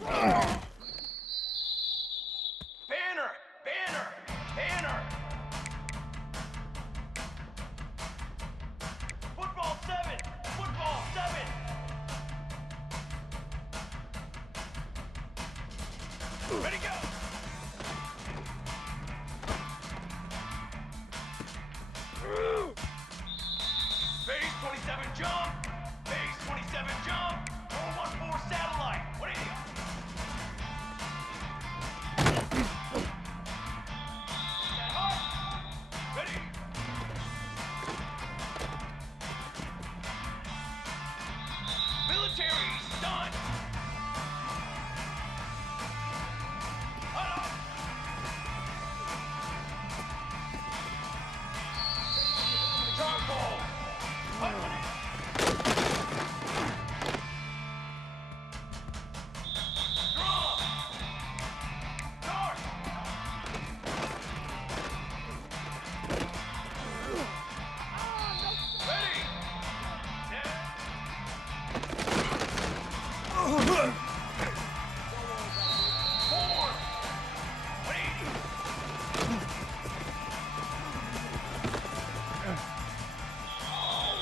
Banner! Banner! Banner! Football 7! Football 7! Ready, go! Base 27 jump! Base 27 jump! 414 satellite! What do you think? Stand hard! Ready? Military stunt! Huddle! Charcoal! Huddle! Drum! North! Ready! Set! Form! 180! Oh,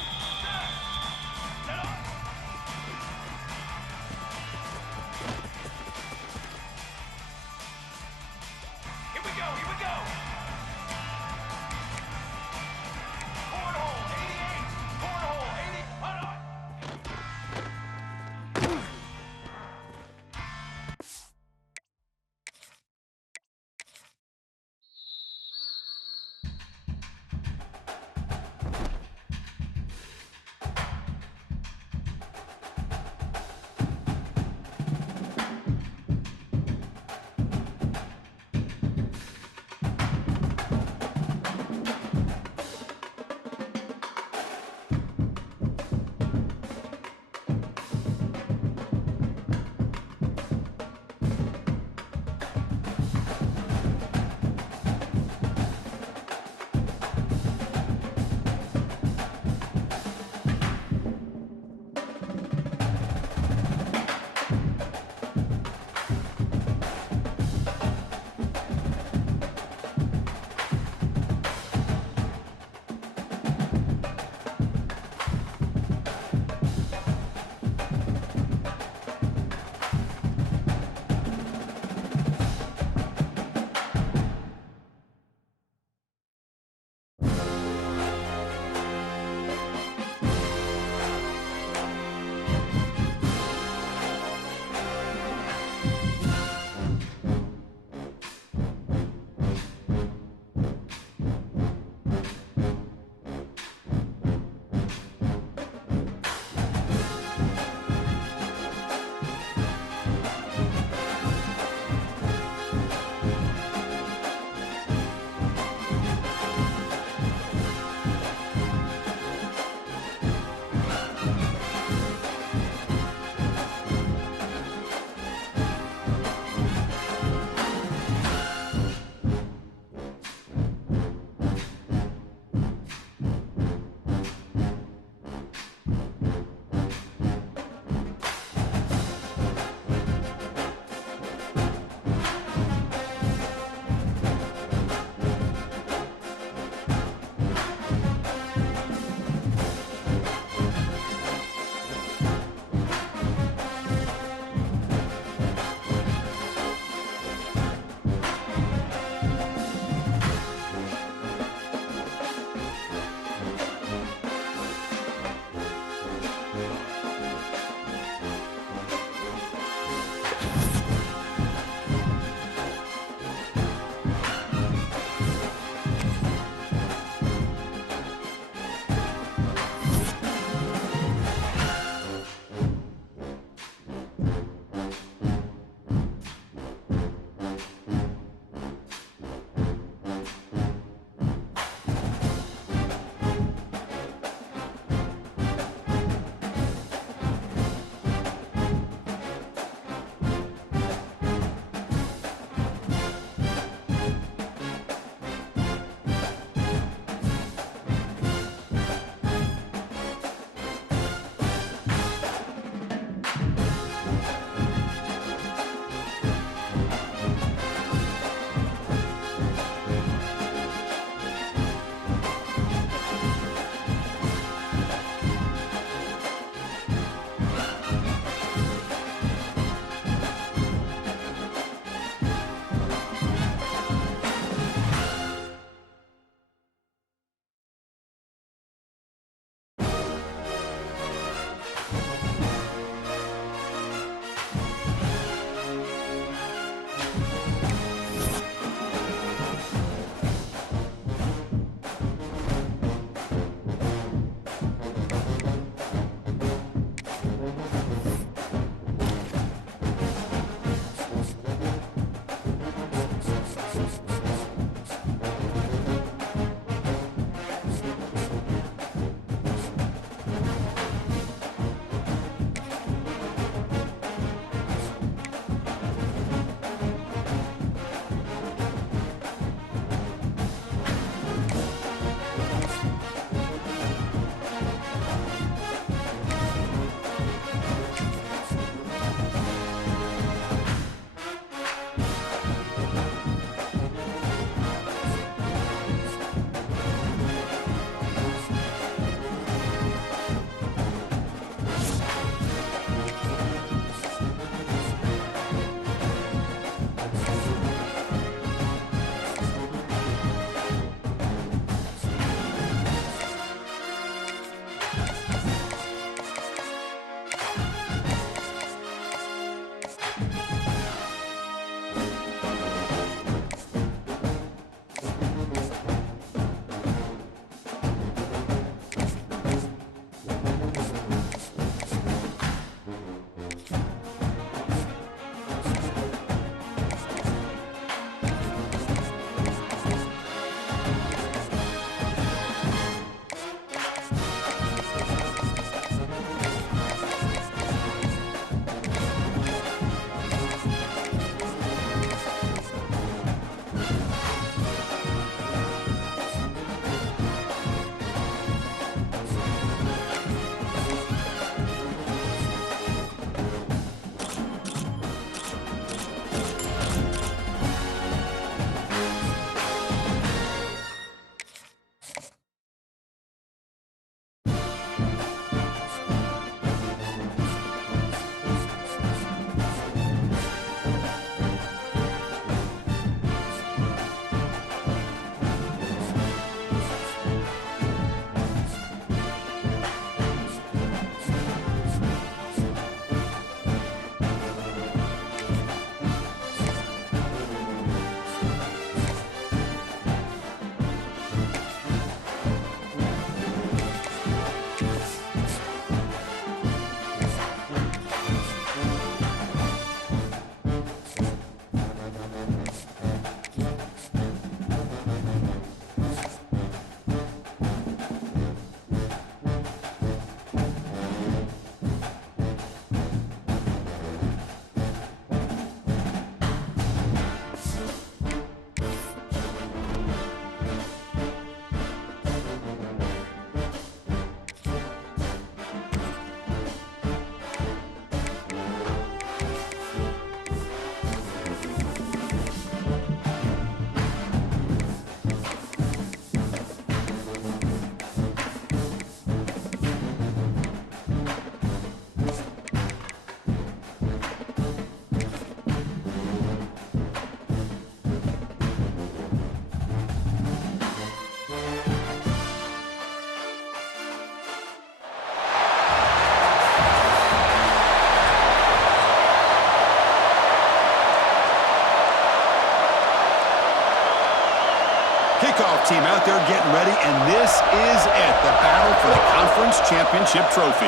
team out there getting ready, and this is it, the battle for the conference championship trophy.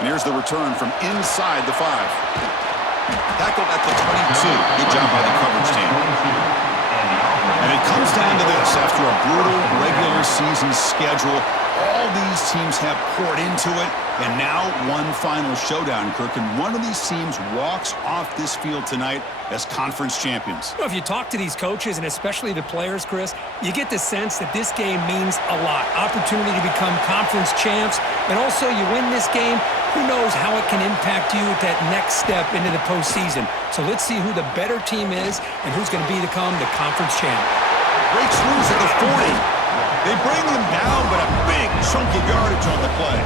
And here's the return from inside the 5. Tackled at the 22. Good job by the coverage team. And it comes down to this. After a brutal regular season schedule, all these teams have poured into it, and now one final showdown, Kirk. And one of these teams walks off this field tonight as conference champions. Well, if you talk to these coaches, and especially the players, Chris, you get the sense that this game means a lot. Opportunity to become conference champs, and also you win this game, who knows how it can impact you at that next step into the postseason. So let's see who the better team is and who's going to become the conference champ. Breaks loose at the 40. They bring him down, but a big chunky yardage on the play.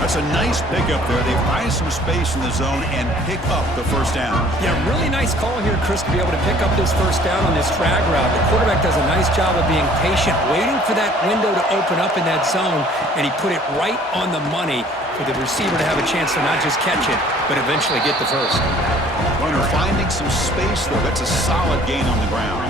That's a nice pickup there. They find some space in the zone and pick up the first down. Yeah, really nice call here, Chris, to be able to pick up this first down on this drag route. The quarterback does a nice job of being patient, waiting for that window to open up in that zone, and he put it right on the money for the receiver to have a chance to not just catch it, but eventually get the first. Runner finding some space, though. That's a solid gain on the ground.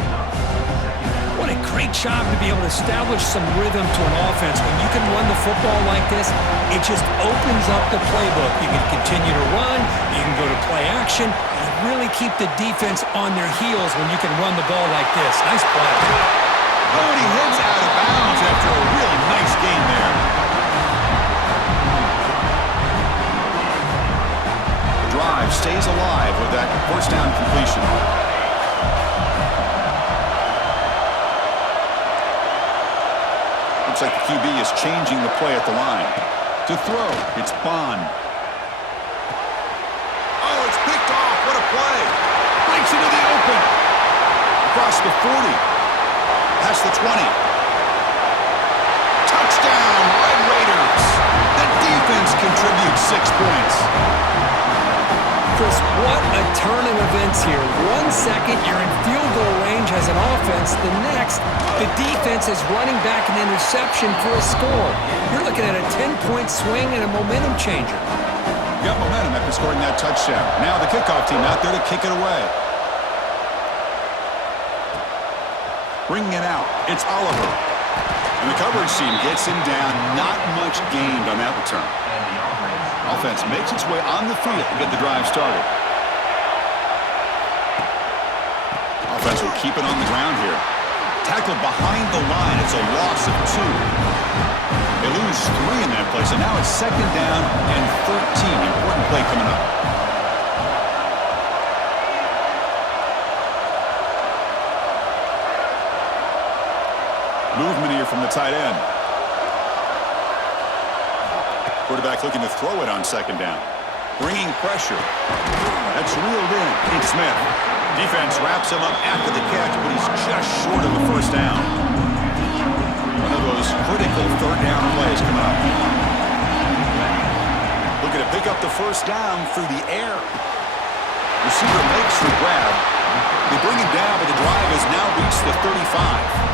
What a great job to be able to establish some rhythm to an offense. When you can run the football like this, it just opens up the playbook. You can continue to run, you can go to play action, and really keep the defense on their heels when you can run the ball like this. Nice play. Oh, and he heads out of bounds after a really nice gain there. The drive stays alive with that first down completion. Looks like the QB is changing the play at the line. To throw, it's Bond. Oh, it's picked off. What a play. Breaks into the open. Across the 40. Past the 20. Touchdown, Red Raiders. The defense contributes 6 points. Chris, what a turn of events here. 1 second, you're in field goal range as an offense. The next, the defense is running back an interception for a score. You're looking at a 10-point swing and a momentum changer. Got momentum after scoring that touchdown. Now the kickoff team out there to kick it away. Bringing it out, it's Oliver. And the coverage team gets him down. Not much gained on that return. Offense makes its way on the field to get the drive started. Offense will keep it on the ground here. Tackled behind the line. It's a loss of 2. They lose 3 in that play, so now it's second down and 13. Important play coming up. Movement here from the tight end. Quarterback looking to throw it on second down. Bringing pressure. That's reeled in. It's Smith. Defense wraps him up after the catch, but he's just short of the first down. One of those critical third down plays coming up. Looking to pick up the first down through the air. Receiver makes the grab. They bring him down, but the drive has now reached the 35.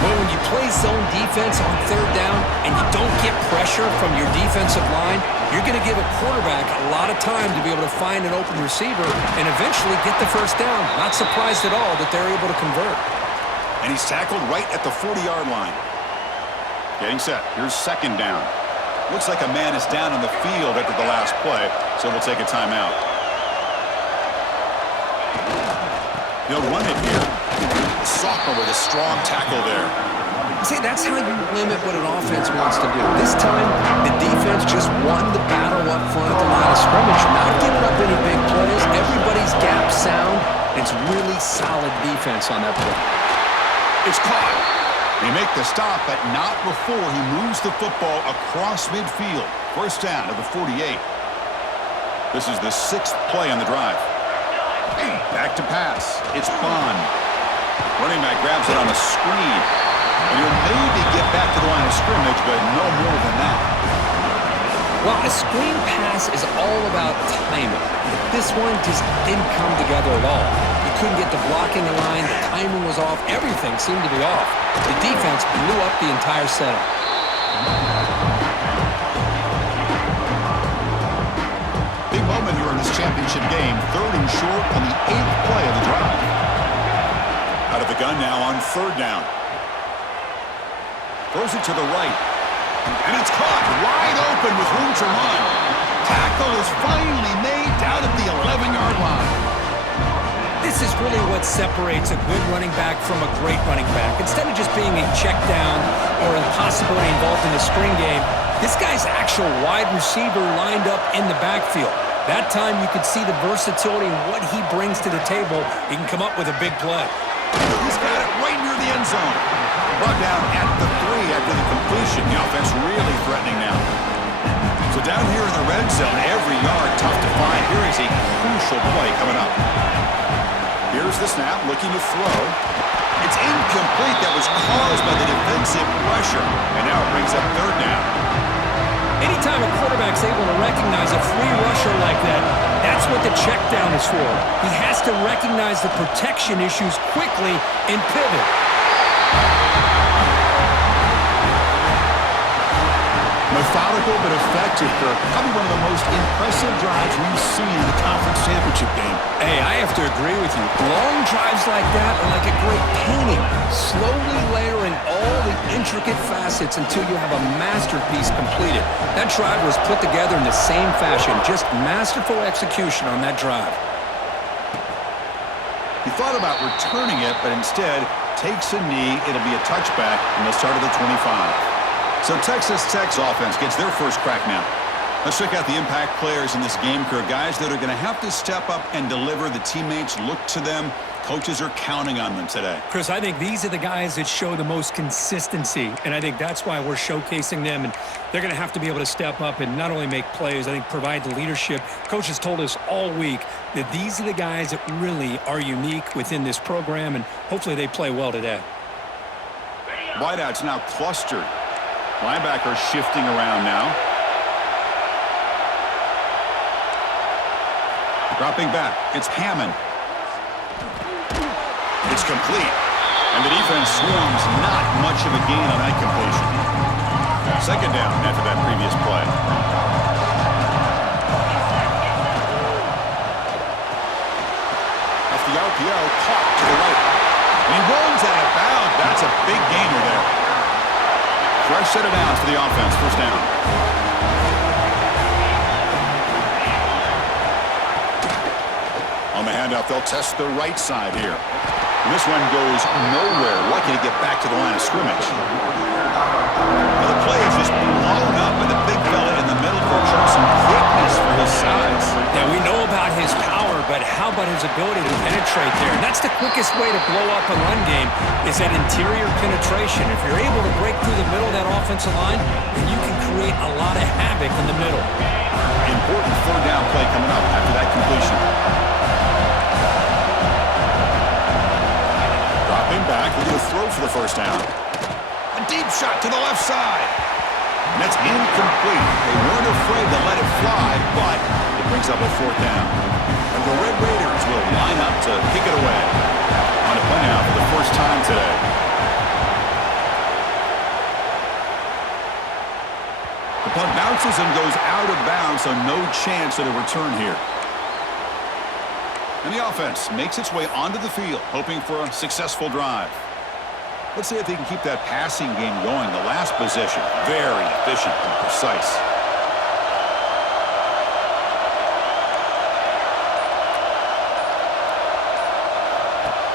Well, when you play zone defense on third down and you don't get pressure from your defensive line, you're going to give a quarterback a lot of time to be able to find an open receiver and eventually get the first down. Not surprised at all that they're able to convert. And he's tackled right at the 40-yard line. Getting set. Here's second down. Looks like a man is down on the field after the last play, so we'll take a timeout. He'll run it here. Sophomore with a strong tackle there. See, that's how you limit what an offense wants to do. This time, the defense just won the battle up front at the line of scrimmage. Not giving up any big plays. Everybody's gap sound. It's really solid defense on that play. It's caught. They make the stop, but not before he moves the football across midfield. First down to the 48. This is the 6th play on the drive. Back to pass. It's Bond. Running back grabs it on a screen. And he'll maybe get back to the line of scrimmage, but no more than that. Well, a screen pass is all about timing. But this one just didn't come together at all. You couldn't get the blocking line, the timing was off, everything seemed to be off. The defense blew up the entire setup. Big moment here in this championship game. 3rd and short on the 8th play of the drive. Out of the gun now on third down. Throws it to the right. And it's caught wide open with room to run. Tackle is finally made down at the 11-yard line. This is really what separates a good running back from a great running back. Instead of just being a check down or a possibility involved in a screen game, this guy's actual wide receiver lined up in the backfield. That time you could see the versatility and what he brings to the table. He can come up with a big play. He's got it right near the end zone. Brought down at the 3 after the completion. The offense really threatening now. So down here in the red zone, every yard tough to find. Here is a crucial play coming up. Here's the snap, looking to throw. It's incomplete. That was caused by the defensive pressure. And now it brings up third down. Anytime a quarterback's able to recognize a free rusher like that, that's what the check down is for. He has to recognize the protection issues quickly and pivot. Methodical but effective, Kirk. Probably one of the most impressive drives we've seen in the conference championship game. Hey, I have to agree with you. Long drives like that are like a great painting, slowly layering all the intricate facets until you have a masterpiece completed. That drive was put together in the same fashion, just masterful execution on that drive. He thought about returning it, but instead takes a knee. It'll be a touchback, and they'll start at the 25. So Texas Tech's offense gets their first crack now. Let's check out the impact players in this game, Kirk. Guys that are going to have to step up and deliver. The teammates look to them. Coaches are counting on them today. Chris, I think these are the guys that show the most consistency, and I think that's why we're showcasing them, and they're going to have to be able to step up and not only make plays, I think provide the leadership. Coaches told us all week that these are the guys that really are unique within this program, and hopefully they play well today. Wideouts now clustered. Linebacker shifting around now. Dropping back. It's Hammond. It's complete. And the defense swarms. Not much of a gain on that completion. Second down after that previous play. Off the RPO, caught to the right. And he rolls out of bounds. That's a big gainer there. Fresh set of downs for the offense. First down. On the handoff, they'll test the right side here. And this one goes nowhere. Lucky to get back to the line of scrimmage. Well, the play is just blown up by the big fella in the middle. Showing some quickness for his size. Yeah, we know about his power, but how about his ability to penetrate there? And that's the quickest way to blow up a run game is that interior penetration. If you're able to break through the middle of that offensive line, then you can create a lot of havoc in the middle. Important third down play coming up after that completion. Dropping back, looking to throw for the first down. A deep shot to the left side. And that's incomplete. They weren't afraid to let it fly, but it brings up a fourth down. And the Red Raiders will line up to kick it away. On a play now for the first time today. The punt bounces and goes out of bounds, so no chance of a return here. And the offense makes its way onto the field, hoping for a successful drive. Let's see if they can keep that passing game going. The last possession, very efficient and precise.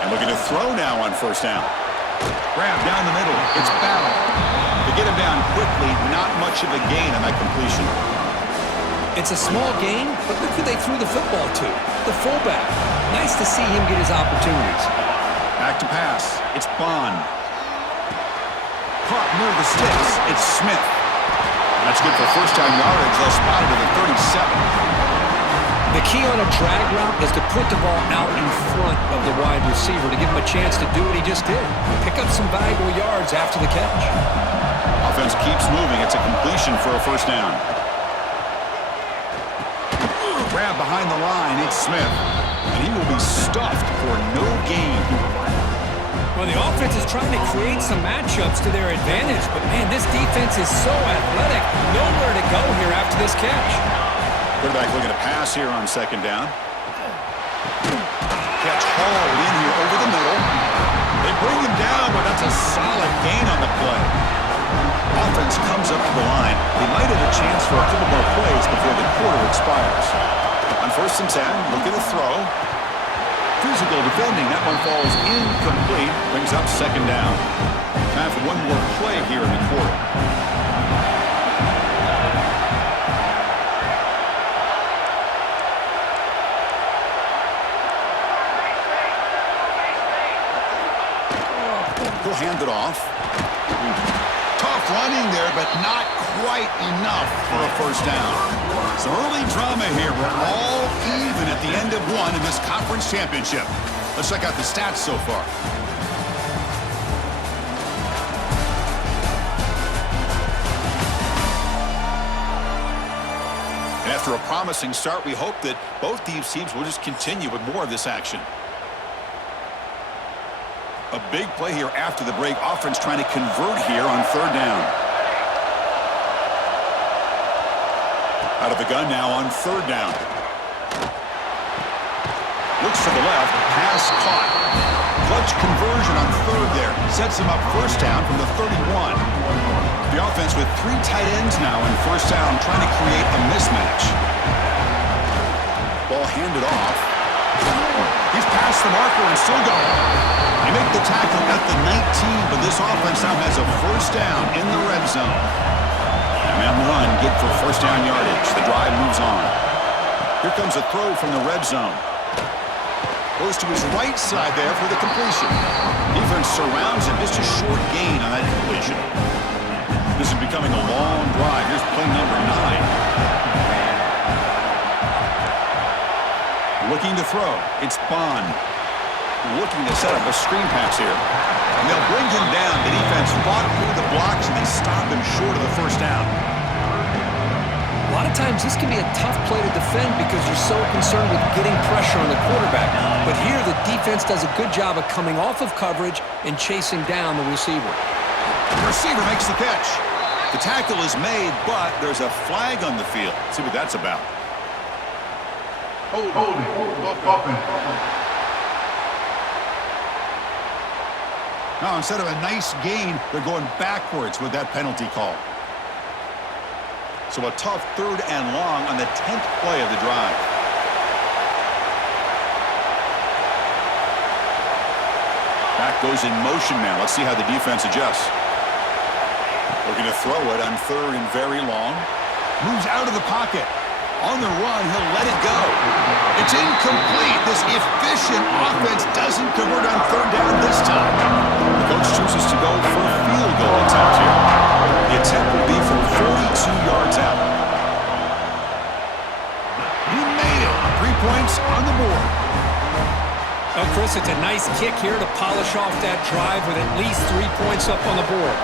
And looking to throw now on first down. Grab down the middle. It's Battle. To get him down quickly, not much of a gain on that completion. It's a small gain, but look who they threw the football to. The fullback. Nice to see him get his opportunities. Back to pass. It's Bond. Caught near the sticks. It's Smith. That's good for first down yardage. They'll spot it at the 37. The key on a drag route is to put the ball out in front of the wide receiver to give him a chance to do what he just did. Pick up some valuable yards after the catch. Offense keeps moving. It's a completion for a first down. Grab behind the line. It's Smith. And he will be stuffed for no gain. Well, the offense is trying to create some matchups to their advantage, but man, this defense is so athletic. Nowhere to go here after this catch. Quarterback looking to pass here on second down. Catch hauled in here over the middle. They bring him down, but that's a solid gain on the play. Offense comes up to the line. They might have a chance for a couple more plays before the quarter expires. On 1st and 10, look at a throw. Physical defending. That one falls incomplete. Brings up 2nd down. Time for one more play here in the quarter. He'll hand it off. Tough running there, but not quite enough for a 1st down. Some early drama here. We're all even at the end of one in this conference championship. Let's check out the stats so far. And after a promising start, we hope that both these teams will just continue with more of this action. A big play here after the break. Offense trying to convert here on 3rd down. Out of the gun now on 3rd down. Looks to the left. Pass caught. Clutch conversion on 3rd there. Sets him up 1st down from the 31. The offense with 3 tight ends now in 1st down, trying to create a mismatch. Ball handed off. He's past the marker and still going. They make the tackle at the 19, but this offense now has a 1st down in the red zone. And run, good for 1st down yardage. The drive moves on. Here comes a throw from the red zone. Goes to his right side there for the completion. Defense surrounds him. Just a short gain on that completion. This is becoming a long drive. Here's play number 9. Looking to throw. It's Bond. Looking to set up a screen pass here. And they'll bring him down. The defense fought through the blocks, and they stop him short of the 1st down. A lot of times this can be a tough play to defend because you're so concerned with getting pressure on the quarterback. But here the defense does a good job of coming off of coverage and chasing down the receiver. The receiver makes the catch. The tackle is made, but there's a flag on the field. Let's see what that's about. Holding. Now, instead of a nice gain, they're going backwards with that penalty call. So a tough 3rd and long on the 10th play of the drive. Back goes in motion now. Let's see how the defense adjusts. Looking to throw it on 3rd and very long. Moves out of the pocket. On the run, he'll let it go. It's incomplete. This efficient offense doesn't convert on 3rd down this time. The coach chooses to go for a field goal attempt here. The attempt will be from 42 yards out. He made it. 3 points on the board. Oh, Chris, it's a nice kick here to polish off that drive with at least 3 points up on the board.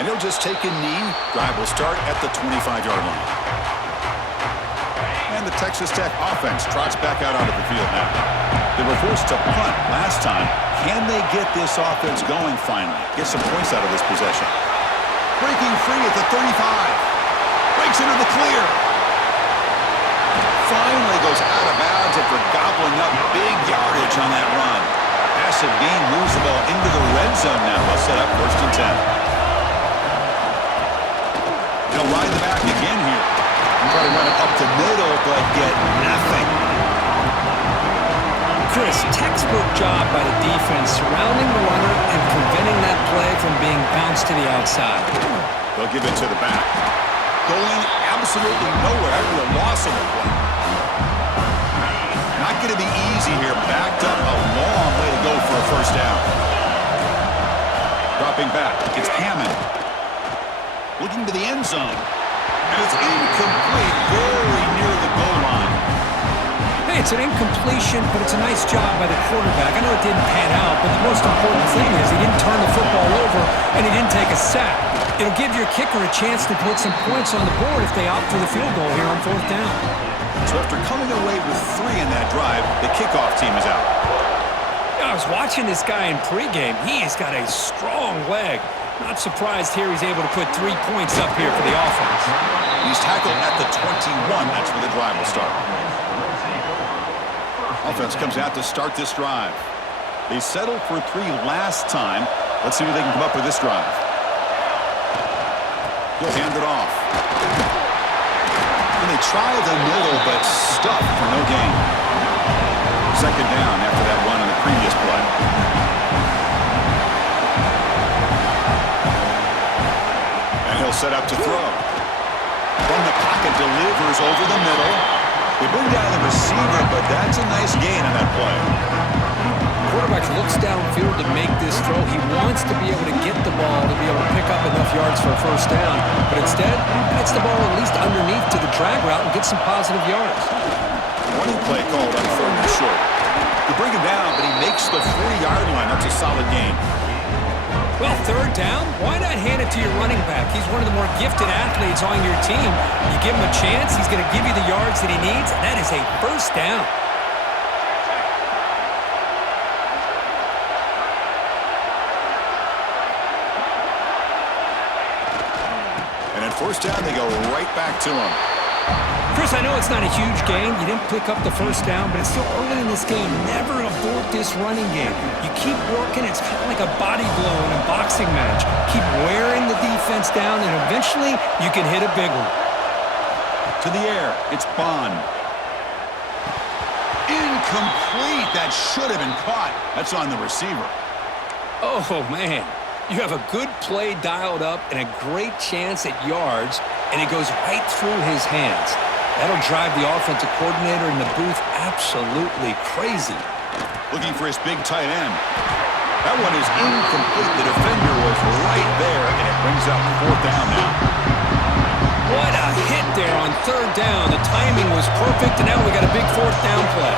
And he'll just take a knee. Drive will start at the 25-yard line. And the Texas Tech offense trots back out onto the field now. They were forced to punt last time. Can they get this offense going finally? Get some points out of this possession. Breaking free at the 35. Breaks into the clear. Finally goes out of bounds after gobbling up big yardage on that run. Massive gain moves the ball into the red zone now. They'll set up 1st and 10. He'll ride the back again here. Try to run it up the middle, but get nothing. Chris, textbook job by the defense surrounding the runner and preventing that play from being bounced to the outside. They'll give it to the back. Going absolutely nowhere after the loss of the play. Not going to be easy here. Backed up a long way to go for a 1st down. Dropping back. It's Hammond. Looking to the end zone. And it's incomplete, very near the goal line. Hey, it's an incompletion, but it's a nice job by the quarterback. I know it didn't pan out, but the most important thing is he didn't turn the football over and he didn't take a sack. It'll give your kicker a chance to put some points on the board if they opt for the field goal here on 4th down. So after coming away with 3 in that drive, the kickoff team is out. I was watching this guy in pregame. He has got a strong leg. Not surprised here he's able to put 3 points up here for the offense. He's tackled at the 21. That's where the drive will start. Offense comes out to start this drive. They settled for 3 last time. Let's see what they can come up with this drive. He'll hand it off. And they try the middle, but stuffed for no gain. Second down after that run on the previous play. And he'll set up to throw. From the pocket, delivers over the middle. They bring down the receiver, but that's a nice gain on that play. Quarterback looks downfield to make this throw. He wants to be able to get the ball to be able to pick up enough yards for a first down, but instead, gets the ball at least underneath to the drag route and gets some positive yards. Running play called on 3rd and short. They bring him down, but he makes the 40-yard line. That's a solid gain. Well, 3rd down, why not hand it to your running back? He's one of the more gifted athletes on your team. You give him a chance, he's going to give you the yards that he needs, and that is a first down. And at first down, they go right back to him. Chris, I know it's not a huge gain. You didn't pick up the first down, but it's still early in this game. Never abort this running game. You keep working. It's kind of like a body blow in a boxing match. Keep wearing the defense down, and eventually you can hit a big one. To the air, it's Bond. Incomplete. That should have been caught. That's on the receiver. Oh, man. You have a good play dialed up and a great chance at yards, and it goes right through his hands. That'll drive the offensive coordinator in the booth absolutely crazy. Looking for his big tight end. That one is incomplete. The defender was right there, and it brings up 4th down now. What a hit there on 3rd down. The timing was perfect, and now we got a big 4th down play.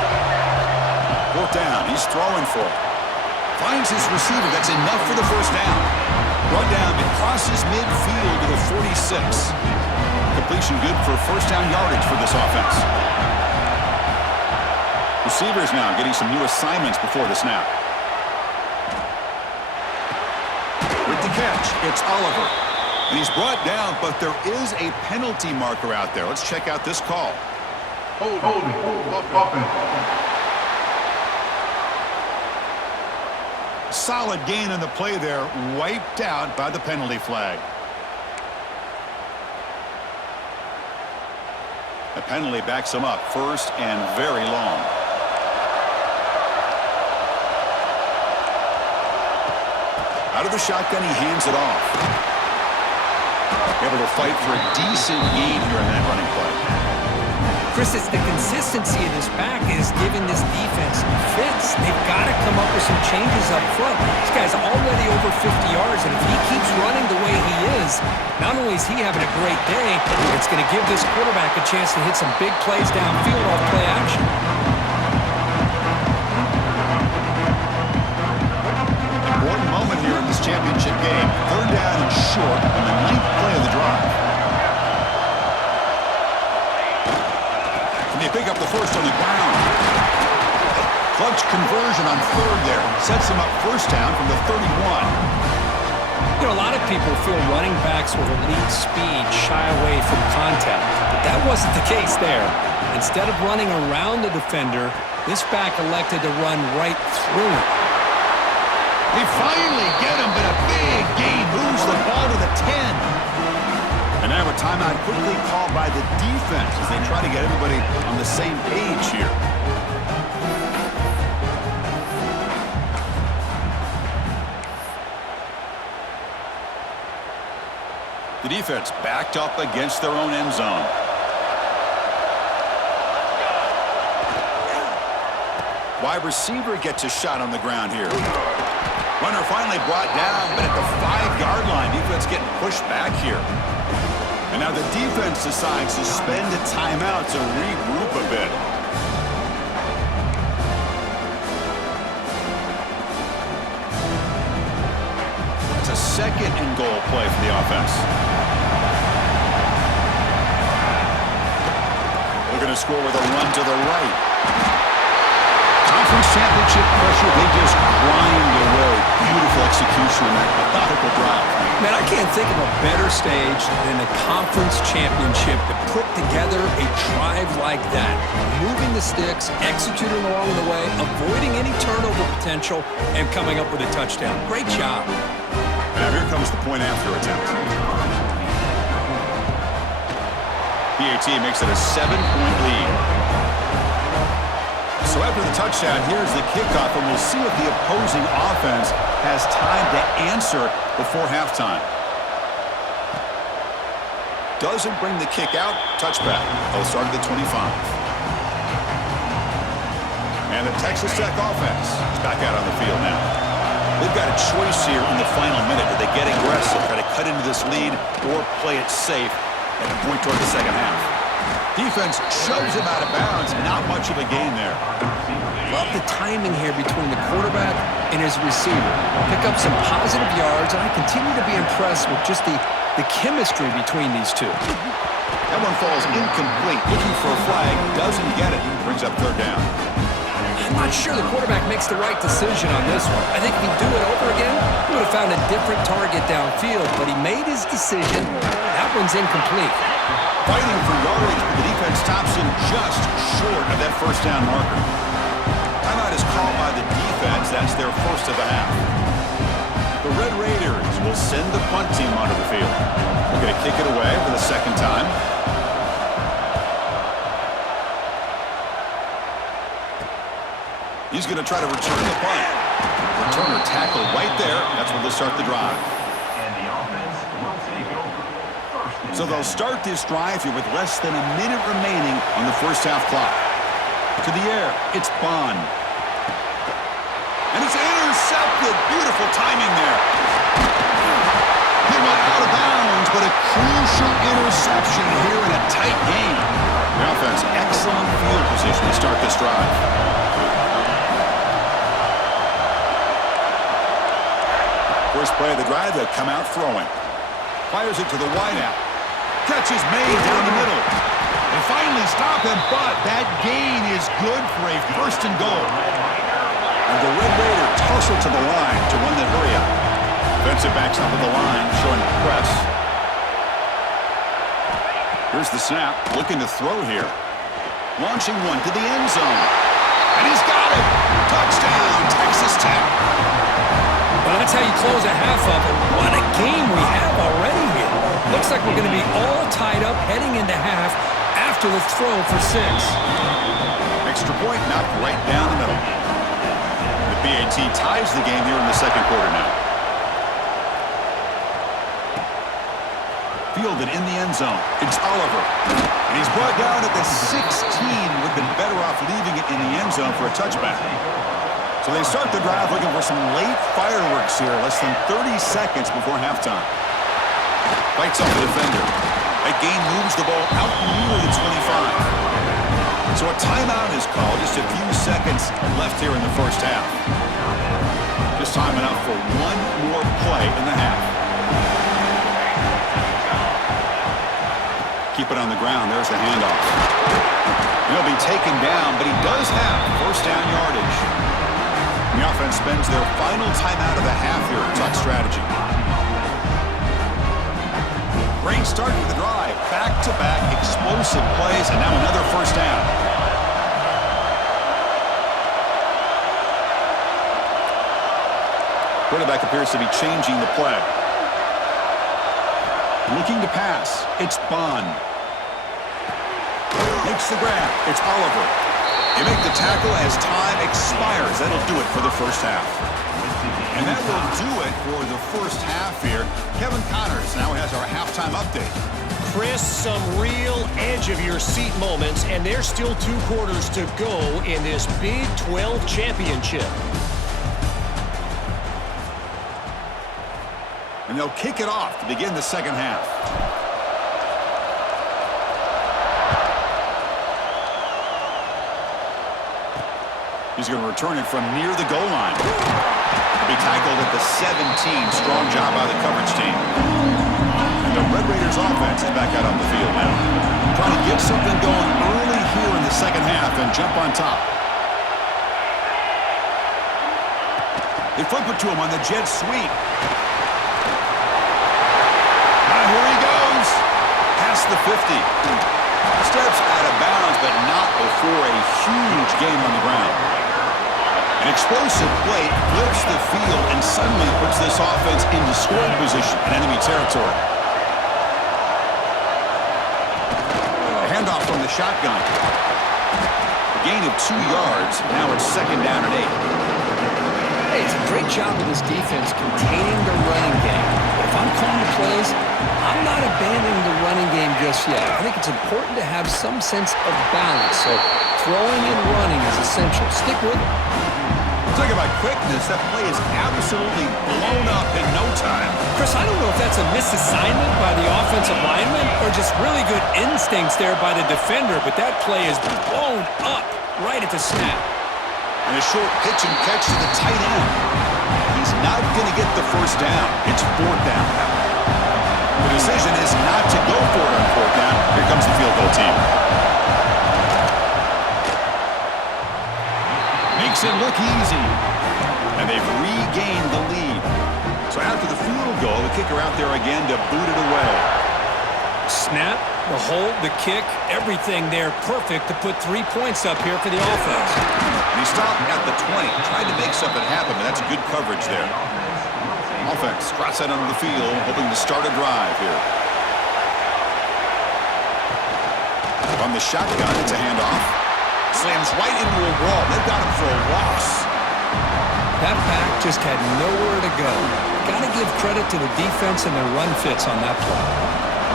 4th down. He's throwing for it. Finds his receiver. That's enough for the first down. Run down. It crosses midfield to the 46. Completion good for first down yardage for this offense. Receivers now getting some new assignments before the snap. With the catch, it's Oliver. And he's brought down, but there is a penalty marker out there. Let's check out this call. Holding. Offense. Solid gain on the play there, wiped out by the penalty flag. The penalty backs him up, 1st and very long. Out of the shotgun, he hands it off. Able to fight for a decent gain here in that running play. Chris, it's the consistency of this back is giving this defense fits. They've got to come up with some changes up front. This guy's already over 50 yards, and if he keeps running the way he is, not only is he having a great day, it's going to give this quarterback a chance to hit some big plays downfield off play action. Important moment here in this championship game. 3rd down and short on the 9th play of the drive. They pick up the first on the ground. Clutch conversion on 3rd there. Sets him up first down from the 31. You know, a lot of people feel running backs with elite speed shy away from contact. But that wasn't the case there. Instead of running around the defender, this back elected to run right through him. They finally get him, but a big gain moves the ball to the 10. And now a timeout quickly called by the defense as they try to get everybody on the same page here. The defense backed up against their own end zone. Wide receiver gets a shot on the ground here. Runner finally brought down, but at the 5-yard line, defense getting pushed back here. And now the defense decides to spend a timeout to regroup a bit. It's a 2nd and goal play for the offense. Looking to score with a run to the right. Conference championship pressure, they just grind away. Beautiful execution on that methodical drive. Man, I can't think of a better stage than the conference championship to put together a drive like that. Moving the sticks, executing along the way, avoiding any turnover potential, and coming up with a touchdown. Great job. Now here comes the point after attempt. PAT makes it a 7-point lead. So after the touchdown, here's the kickoff, and we'll see if the opposing offense has time to answer before halftime. Doesn't bring the kick out. Touchback. They'll start at the 25. And the Texas Tech offense is back out on the field now. They've got a choice here in the final minute. Do they get aggressive, try to cut into this lead, or play it safe and point toward the second half? Defense shoves him out of bounds. Not much of a gain there. Love the timing here between the quarterback and his receiver. Pick up some positive yards, and I continue to be impressed with just the chemistry between these two. That one falls incomplete. Looking for a flag. Doesn't get it. Brings up third down. I'm not sure the quarterback makes the right decision on this one. I think if he'd do it over again, he would have found a different target downfield, but he made his decision. That one's incomplete. Fighting for yardage, but the defense stops him just short of that first down marker. Timeout is called by the defense. That's their first of the half. The Red Raiders will send the punt team onto the field. They're going to kick it away for the second time. He's going to try to return the punt. Returner tackle right there. That's where they'll start the drive. So they'll start this drive here with less than a minute remaining on the first half clock. To the air, it's Bond. And it's intercepted. Beautiful timing there. He went out of bounds, but a crucial interception here in a tight game. The offense, excellent field position to start this drive. First play of the drive, they'll come out throwing. Fires it to the wideout. Catch is made down the middle. They finally stop him, but that gain is good for a first and goal. And the Red Raider tussle to the line to run the hurry up. Defensive backs up at the line, showing press. Here's the snap, looking to throw here. Launching one to the end zone. And he's got it! Touchdown, Texas Tech! Well, that's how you close a half of it. What a game we have already here. Looks like we're going to be all tied up heading into half after the throw for 6. Extra point knocked right down the middle. The PAT ties the game here in the second quarter now. Fielded in the end zone. It's Oliver. And he's brought down at the 16. Would have been better off leaving it in the end zone for a touchback. So they start the drive looking for some late fireworks here, less than 30 seconds before halftime. Fights off the defender. That gain moves the ball out near the 25. So a timeout is called. Just a few seconds left here in the first half. Just time enough for one more play in the half. Keep it on the ground. There's the handoff. He'll be taken down, but he does have first down yardage. The offense spends their final timeout of the half here to talk strategy. Great start to the drive. Back-to-back explosive plays, and now another first down. Quarterback appears to be changing the play. Looking to pass. It's Bond. Makes the grab. It's Oliver. They make the tackle as time expires. That'll do it for the first half. And that will do it for the first half here. Kevin Connors now has our halftime update. Chris, some real edge-of-your-seat moments, and there's still 2 quarters to go in this Big 12 championship. And they'll kick it off to begin the second half. He's going to return it from near the goal line. He'll be tackled at the 17. Strong job by the coverage team. And the Red Raiders offense is back out on the field now. Trying to get something going early here in the second half and jump on top. They flip it to him on the jet sweep. Here he goes. Past the 50. Steps out of bounds, but not before a huge gain on the ground. An explosive play flips the field and suddenly puts this offense into scoring position in enemy territory. A handoff from the shotgun. A gain of 2 yards. Now it's 2nd down and 8. Hey, it's a great job of this defense containing the running game. But if I'm calling plays, I'm not abandoning the running game just yet. I think it's important to have some sense of balance. So throwing and running is essential. Stick with it. Talk about quickness. That play is absolutely blown up in no time. Chris, I don't know if that's a misassignment by the offensive lineman or just really good instincts there by the defender, but that play is blown up right at the snap. And a short pitch and catch to the tight end. He's not going to get the first down. It's 4th down. The decision is not to go for it on 4th down. Here comes the field goal team. Makes it look easy. And they've regained the lead. So after the field goal, the kicker out there again to boot it away. Snap, the hold, the kick, everything there perfect to put 3 points up here for the offense. And he stopped at the 20, tried to make something happen, but that's good coverage there. Offense trots that under the field, hoping to start a drive here. From the shotgun, it's a handoff. Slams right into a wall. They've got him for a loss. That back just had nowhere to go. Got to give credit to the defense and their run fits on that play.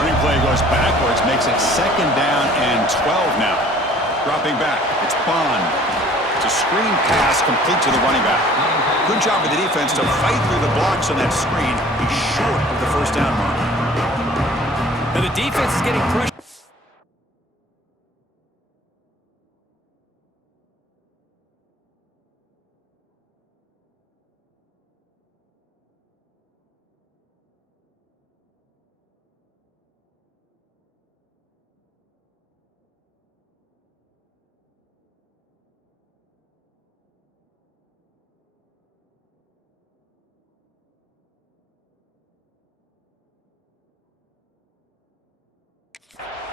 Running play goes backwards, makes it 2nd down and 12 now. Dropping back, it's Bond. It's a screen pass complete to the running back. Good job of the defense to fight through the blocks on that screen. He's short of the 1st down mark. Now the defense is getting pressure.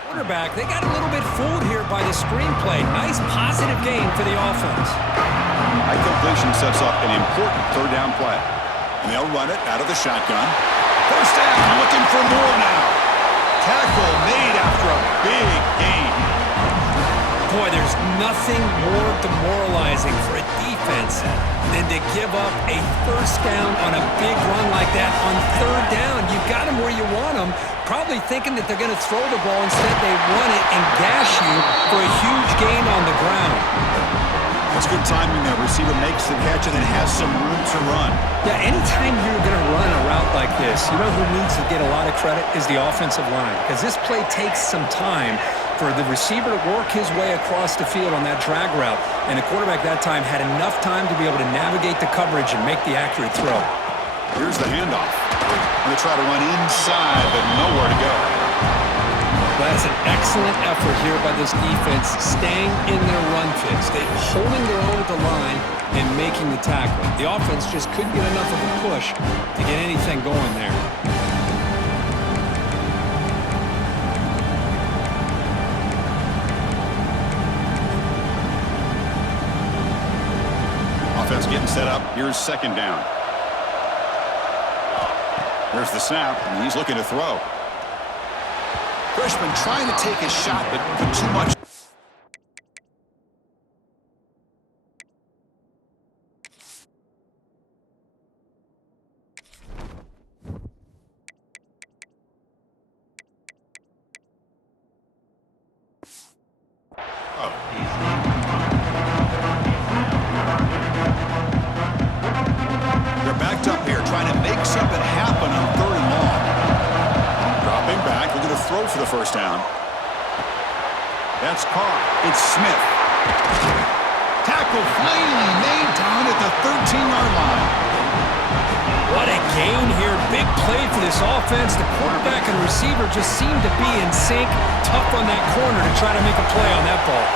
Quarterback, they got a little bit fooled here by the screenplay. Nice positive gain for the offense. High completion sets up an important 3rd down play. And they'll run it out of the shotgun. 1st down, looking for more now. Tackle made after a big gain. Boy, there's nothing more demoralizing for a defense than to give up a 1st down on a big run like that on 3rd down. You've got them where you want them, probably thinking that they're going to throw the ball. Instead, they run it and gash you for a huge gain on the ground. That's good timing there. Receiver makes the catch and then has some room to run. Yeah, anytime you're going to run a route like this, you know who needs to get a lot of credit is the offensive line, because this play takes some time for the receiver to work his way across the field on that drag route, and the quarterback that time had enough time to be able to navigate the coverage and make the accurate throw. Here's the handoff. And they try to run inside, but nowhere to go. That's an excellent effort here by this defense, staying in their run fits. They're holding their own at the line and making the tackle. The offense just couldn't get enough of a push to get anything going there. Offense getting set up. Here's 2nd down. There's the snap, and he's looking to throw. Freshman trying to take a shot, but put too much. They're backed up here, trying to make something happen on 3rd and long. Dropping back, looking to throw for the 1st down. That's caught. It's Smith. Tackle finally made down at the 13-yard line. What a gain here. Big play for this offense. The quarterback and receiver just seem to be in sync. Tough on that corner to try to make a play on that ball.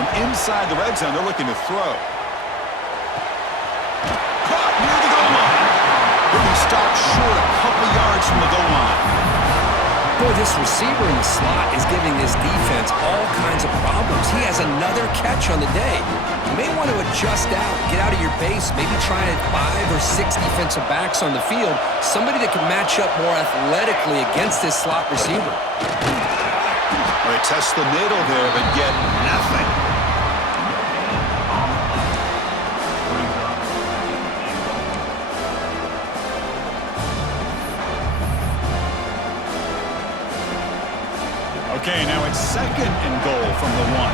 From inside the red zone, they're looking to throw. from the goal line. Boy, this receiver in the slot is giving this defense all kinds of problems. He has another catch on the day. You may want to adjust out, get out of your base, maybe try 5 or 6 defensive backs on the field, somebody that can match up more athletically against this slot receiver. Well, they test the middle there, but get nothing. Okay, now it's 2nd and goal from the 1.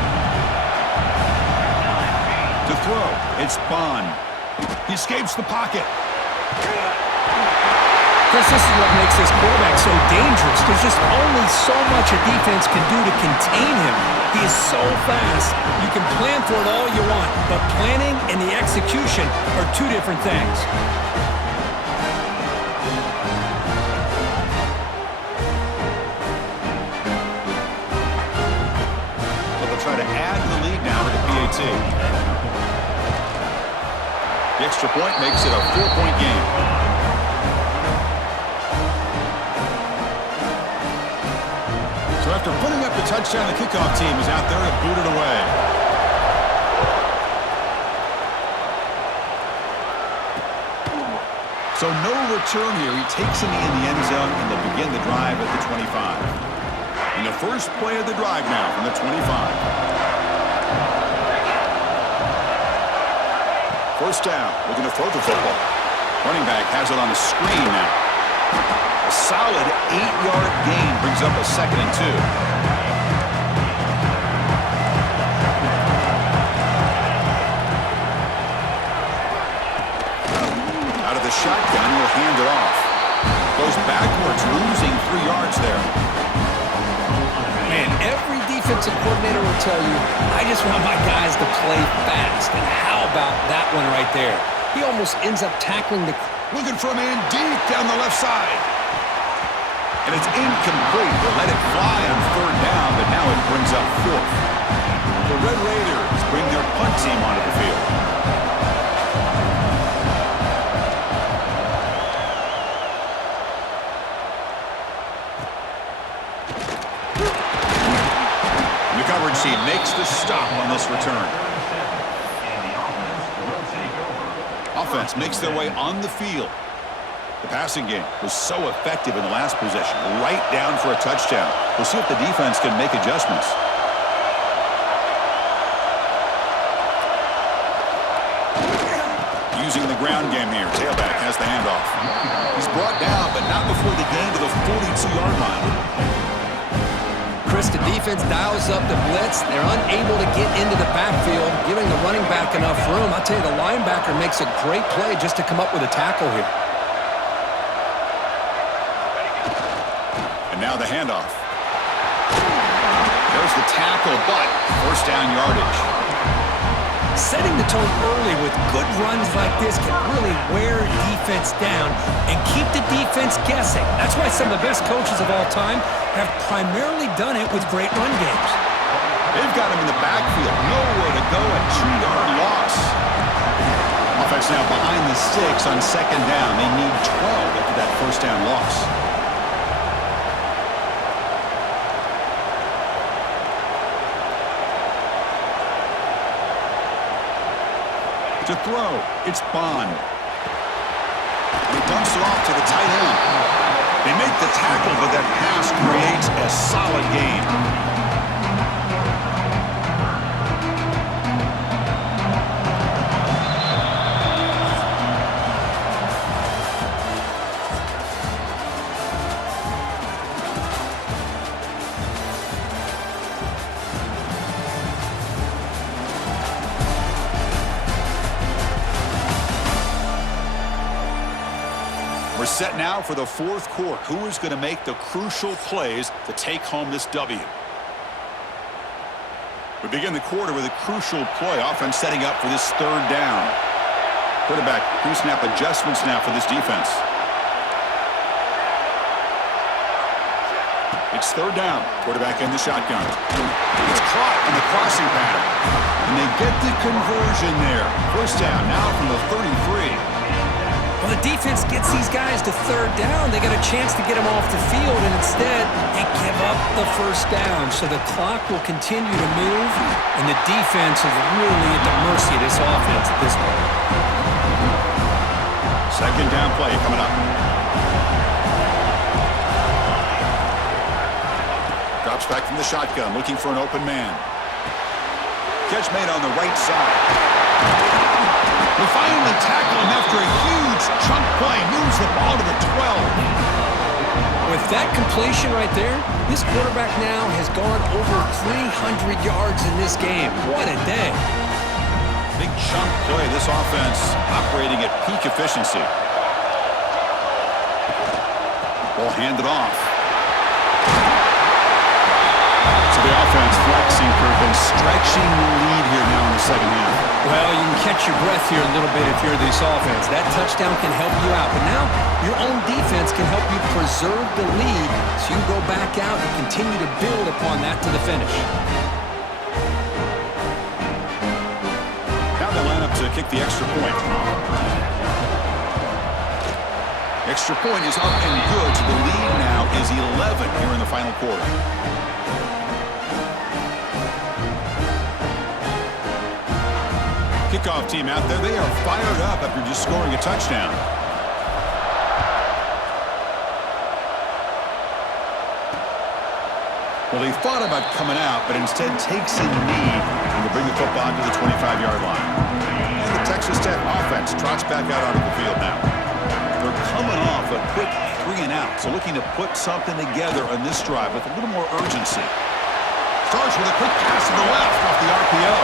To throw, it's Bond. He escapes the pocket. Chris, this is what makes this quarterback so dangerous. There's just only so much a defense can do to contain him. He is so fast. You can plan for it all you want, but planning and the execution are two different things. Try to add the lead now to the PAT. The extra point makes it a 4-point game. So after putting up the touchdown, the kickoff team is out there to boot it away. So no return here. He takes it in the end zone, and they'll begin the drive at the 25. And the first play of the drive now from the 25. First down, looking to throw the football. Running back has it on the screen now. A solid 8-yard gain brings up a 2nd and 2. Out of the shotgun, he'll hand it off. Goes backwards, losing 3 yards there. Man, every defensive coordinator will tell you, I just want my guys to play fast. And how about that one right there? He almost ends up tackling the... Looking for a man deep down the left side. And it's incomplete. They let it fly on 3rd down, but now it brings up 4th. The Red Raiders bring their punt team onto the field. The coverage team makes the stop on this return. Offense makes their way on the field. The passing game was so effective in the last possession, right down for a touchdown. We'll see if the defense can make adjustments. Using the ground game here, tailback has the handoff. He's brought down, but not before the gain to the 42-yard line. Chris, the defense dials up the blitz. They're unable to get into the backfield, giving the running back enough room. I'll tell you, the linebacker makes a great play just to come up with a tackle here. And now the handoff. There's the tackle, but first down yardage. Setting the tone early with good runs like this can really wear defense down and keep the defense guessing. That's why some of the best coaches of all time have primarily done it with great run games. They've got him in the backfield. Nowhere to go. A 2-yard loss. Offense now behind the 6 on 2nd down. They need 12 after that first down loss. To throw, it's Bond. And he dumps it off to the tight end. They make the tackle, but that pass creates a solid gain. We're set now for the 4th quarter. Who is going to make the crucial plays to take home this W? We begin the quarter with a crucial play. Offense setting up for this 3rd down. Quarterback pre-snap adjustments now for this defense. It's 3rd down. Quarterback in the shotgun. It's caught in the crossing pattern. And they get the conversion there. First down now from the 33. Well, the defense gets these guys to third down. They got a chance to get them off the field, and instead they give up the first down. So the clock will continue to move, and the defense is really at the mercy of this offense at this point. Second down play coming up. Drops back from the shotgun, looking for an open man. Catch made on the right side. We finally tackle him after a huge chunk play. Moves the ball to the 12. With that completion right there, this quarterback now has gone over 300 yards in this game. What a day. Big chunk play. This offense operating at peak efficiency. Ball handed off. So the offense flexing, Kirk, and stretching the lead here now in the second half. Well, you can catch your breath here a little bit if you're this offense. That touchdown can help you out. But now your own defense can help you preserve the lead so you can go back out and continue to build upon that to the finish. Now they line up to kick the extra point. Extra point is up and good. So the lead now is 11 here in the final quarter. Kickoff team out there. They are fired up after just scoring a touchdown. Well, they thought about coming out, but instead takes a knee and will bring the football to the 25-yard line. And the Texas Tech offense trots back out onto the field now. They're coming off a quick 3-and-out, so looking to put something together on this drive with a little more urgency. Starts with a quick pass to the left off the RPO.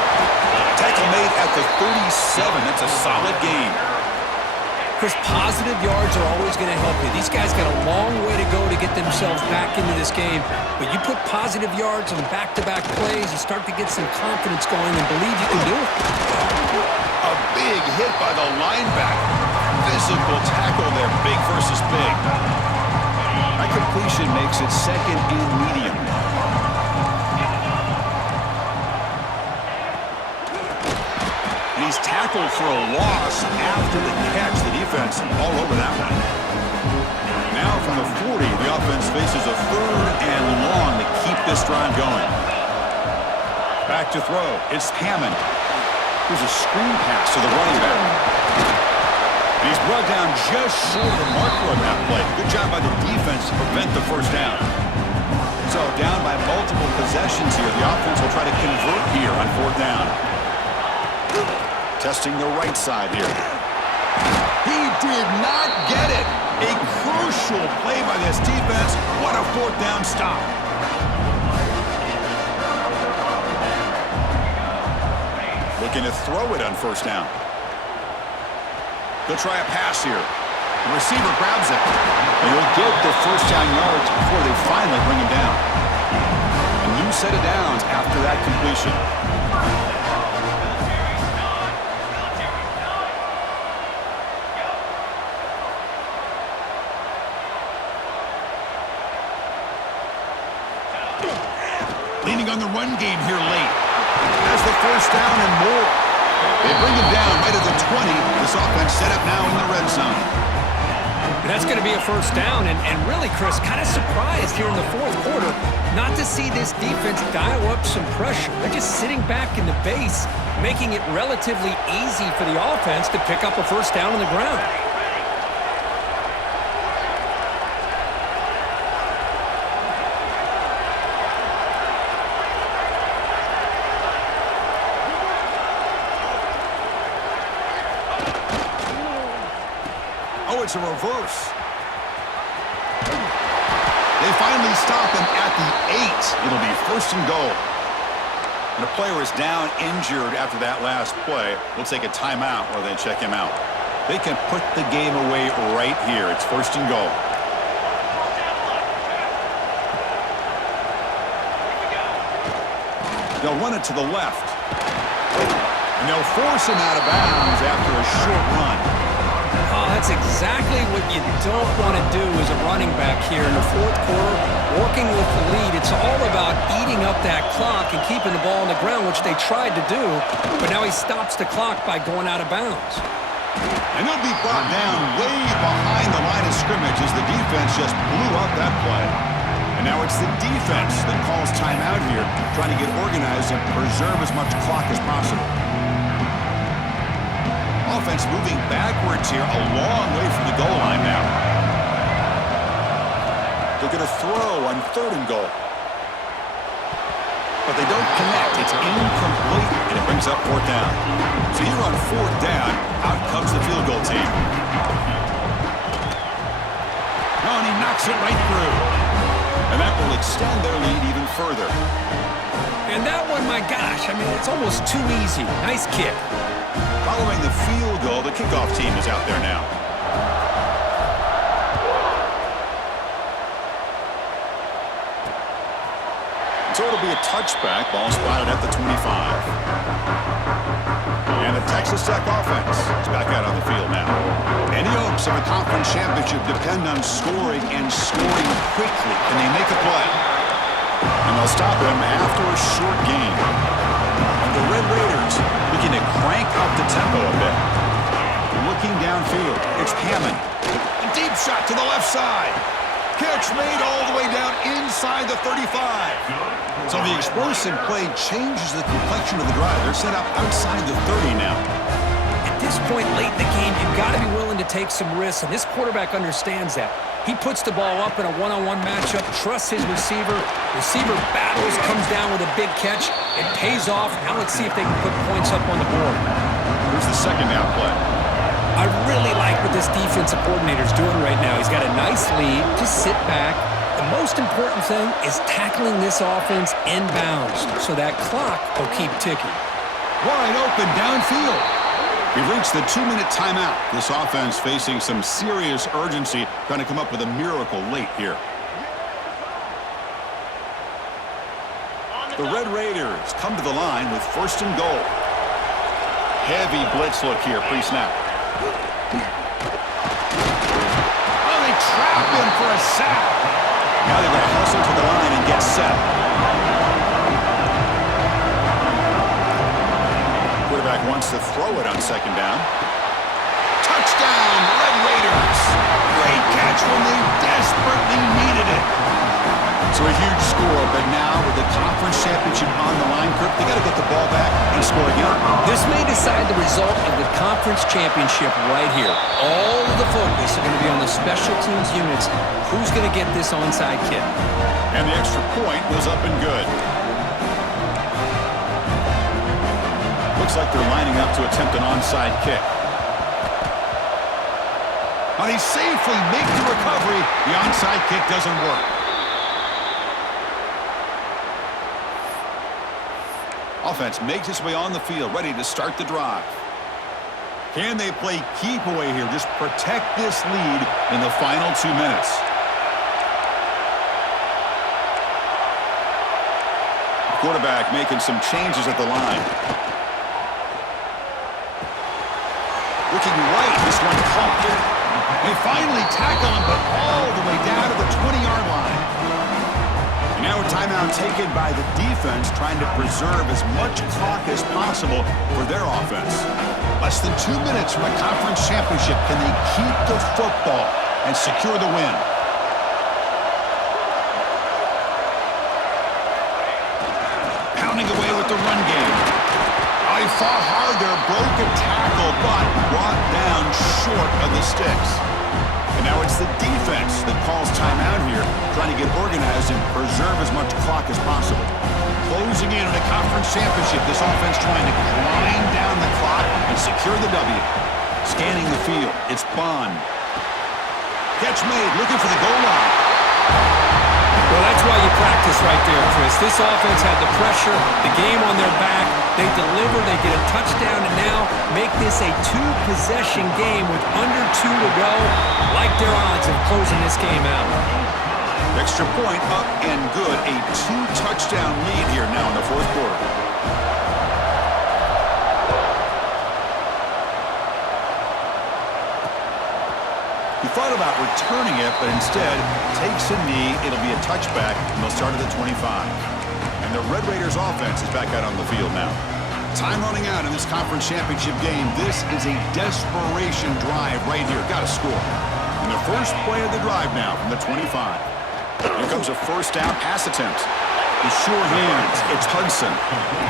Tackle made at the 37. That's a solid gain. Chris, positive yards are always going to help you. These guys got a long way to go to get themselves back into this game. But you put positive yards on back-to-back plays, you start to get some confidence going and believe you can do it. A big hit by the linebacker. Physical tackle there, big versus big. That completion makes it second and medium. He's tackled for a loss after the catch. The defense all over that one. Now from the 40, the offense faces a third and long to keep this drive going. Back to throw. It's Hammond. Here's a screen pass to the running back. And he's brought down just short of the marker on that play. Good job by the defense to prevent the first down. So down by multiple possessions here. The offense will try to convert here on fourth down. Testing the right side here. He did not get it. A crucial play by this defense. What a fourth down stop. Looking to throw it on first down. They'll try a pass here. The receiver grabs it. And he'll get the first down yards before they finally bring him down. A new set of downs after that completion. Leaning on the run game here late. Has the first down and more. They bring him down right at the 20. This offense set up now in the red zone. That's going to be a first down. And really, Chris, kind of surprised here in the fourth quarter not to see this defense dial up some pressure. They're just sitting back in the base, making it relatively easy for the offense to pick up a first down on the ground. Oh, it's a reverse. They finally stop him at the 8. It'll be first and goal. And the player is down injured after that last play. We'll take a timeout while they check him out. They can put the game away right here. It's first and goal. They'll run it to the left. And they'll force him out of bounds after a short run. Oh, that's exactly what you don't want to do as a running back here in the fourth quarter. Working with the lead, it's all about eating up that clock and keeping the ball on the ground, which they tried to do, but now he stops the clock by going out of bounds. And they'll be brought down way behind the line of scrimmage as the defense just blew up that play. And now it's the defense that calls timeout here, trying to get organized and preserve as much clock as possible. Offense moving backwards here, a long way from the goal line now. They're going to throw on 3rd and goal. But they don't connect. It's incomplete, and it brings up 4th down. So here on 4th down, out comes the field goal team. Oh, and he knocks it right through. And that will extend their lead even further. And that one, my gosh, I mean, it's almost too easy. Nice kick. Following the field goal, the kickoff team is out there now. So it'll be a touchback, ball spotted at the 25. And the Texas Tech offense is back out on the field now. Any hopes of a conference championship depend on scoring and scoring quickly. Can they make a play? And they'll stop him after a short gain. And the Red Raiders looking to crank up the tempo a bit. Looking downfield, it's Hammond. A deep shot to the left side. Catch made all the way down inside the 35. So the explosive play changes the complexion of the drive. They're set up outside the 30 now. At this point late in the game, you've got to be willing to take some risks, and this quarterback understands that. He puts the ball up in a one-on-one matchup, trusts his receiver. Receiver battles, comes down with a big catch. It pays off. Now let's see if they can put points up on the board. Here's the 2nd down play. I really like what this defensive coordinator is doing right now. He's got a nice lead. Just sit back. The most important thing is tackling this offense inbounds so that clock will keep ticking. Wide open downfield. We've reached the 2-minute timeout. This offense facing some serious urgency, trying to come up with a miracle late here. The Red Raiders come to the line with 1st and goal. Heavy blitz look here, pre-snap. Oh, they trap him for a sack. Now they're going to hustle to the line and get set. Quarterback wants to throw it on 2nd down. Touchdown, Red Raiders. Great catch when they desperately needed it. So a huge score, but now with the conference championship on the line, Kirk, they got to get the ball back and score again. This may decide the result of the conference championship right here. All of the focus are going to be on the special teams units. Who's going to get this onside kick? And the extra point was up and good. Looks like they're lining up to attempt an onside kick. But he safely makes the recovery. The onside kick doesn't work. Offense makes its way on the field, ready to start the drive. Can they play keep away here? Just protect this lead in the final 2 minutes. Quarterback making some changes at the line. Looking right, this one caught. They finally tackle him, but all the way down to the 20-yard line. And now a timeout taken by the defense, trying to preserve as much clock as possible for their offense. Less than 2 minutes from a conference championship. Can they keep the football and secure the win? Pounding away with the run game. He fought hard there, broke a tackle, but brought down short of the sticks. And now it's the defense that calls timeout here, trying to get organized and preserve as much clock as possible. Closing in on a conference championship, this offense trying to grind down the clock and secure the W. Scanning the field, it's Bond. Catch made, looking for the goal line. Well, that's why you practice right there, Chris. This offense had the pressure, the game on their back. They deliver, they get a touchdown, and now make this a 2-possession game with under 2 to go. Like their odds of closing this game out. Extra point up and good. A 2-touchdown lead here now in the 4th quarter. He thought about returning it, but instead takes a knee. It'll be a touchback, and they'll start at the 25. And the Red Raiders offense is back out on the field now. Time running out in this conference championship game. This is a desperation drive right here. Got to score. And the first play of the drive now from the 25. Here comes a first down pass attempt. The sure hands. It's Hudson.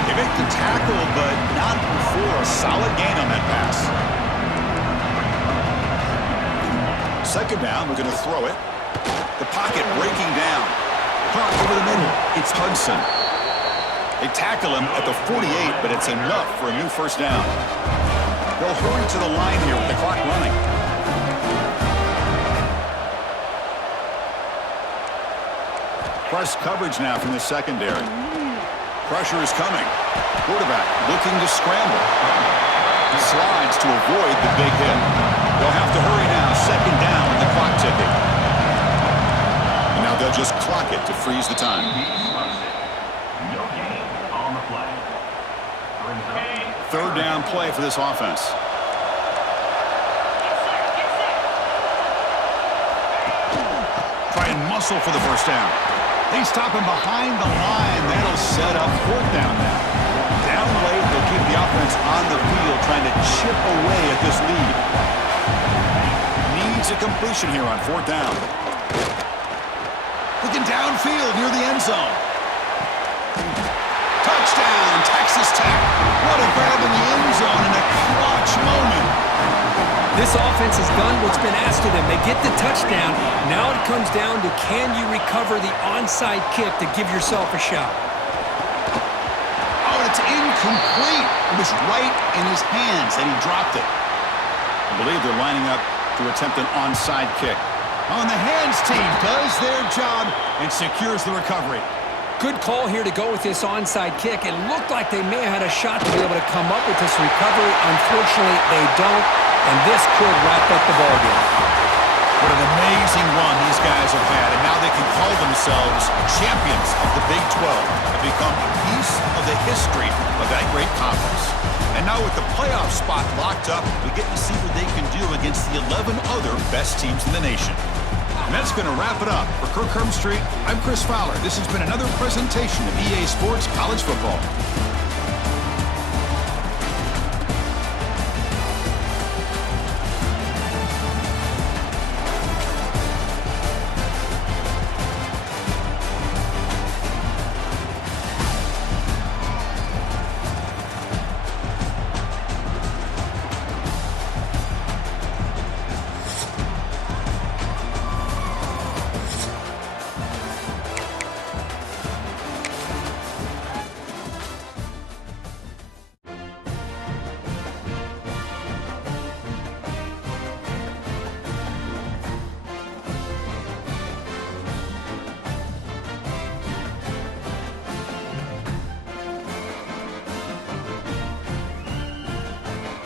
They make the tackle, but not before a solid gain on that pass. Second down, we're going to throw it. The pocket breaking down. Caught over the middle. It's Hudson. They tackle him at the 48, but it's enough for a new first down. They'll hurry to the line here with the clock running. Press coverage now from the secondary. Pressure is coming. Quarterback looking to scramble. Slides to avoid the big hit. They'll have to hurry now. Second down with the clock ticking. And now they'll just clock it to freeze the time. No gain on the play. Third down play for this offense. Try and muscle for the first down. They stop him behind the line. That'll set up fourth down now. Down late, they'll keep the offense on the field trying to chip away at this lead. Needs a completion here on fourth down. Looking downfield near the end zone. Touchdown, Texas Tech. What a grab in the end zone in a clutch moment. This offense has done what's been asked of them. They get the touchdown. Now it comes down to, can you recover the onside kick to give yourself a shot? Oh, it's incomplete. It was right in his hands and he dropped it. I believe they're lining up to attempt an onside kick. On the hands team does their job and secures the recovery. Good call here to go with this onside kick. It looked like they may have had a shot to be able to come up with this recovery. Unfortunately, they don't, and this could wrap up the ballgame. What an amazing run these guys have had, and now they can call themselves champions of the Big 12 and become a piece of the history of that great conference. And now with the playoff spot locked up, we get to see what they can do against the 11 other best teams in the nation. And that's going to wrap it up. For Kirk Herbstreit, I'm Chris Fowler. This has been another presentation of EA Sports College Football.